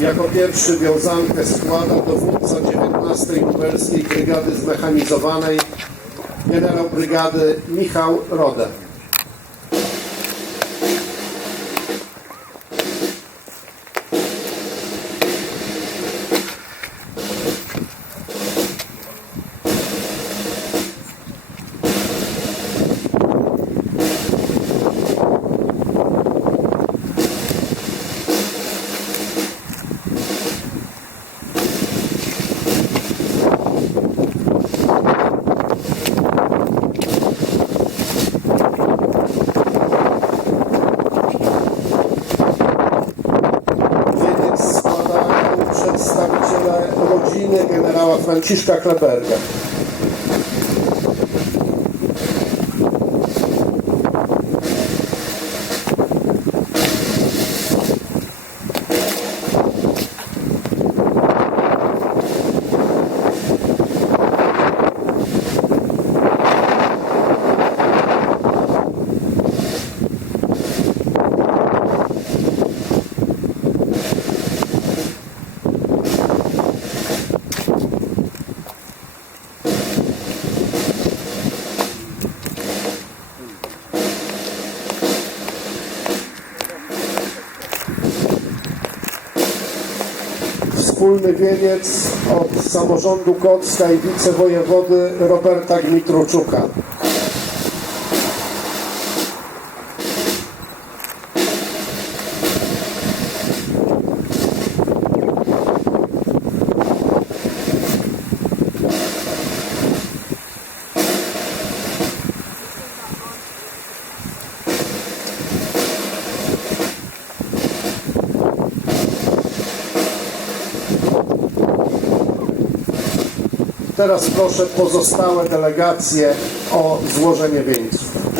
Jako pierwszy wiązankę składa dowódca 19 Lubelskiej Brygady Zmechanizowanej generał brygady Michał Rodę. Rodziny generała Franciszka Kleberga. Wspólny wieniec od samorządu Kocka i wicewojewody Roberta Gmitruczuka. Teraz proszę pozostałe delegacje o złożenie wieńców.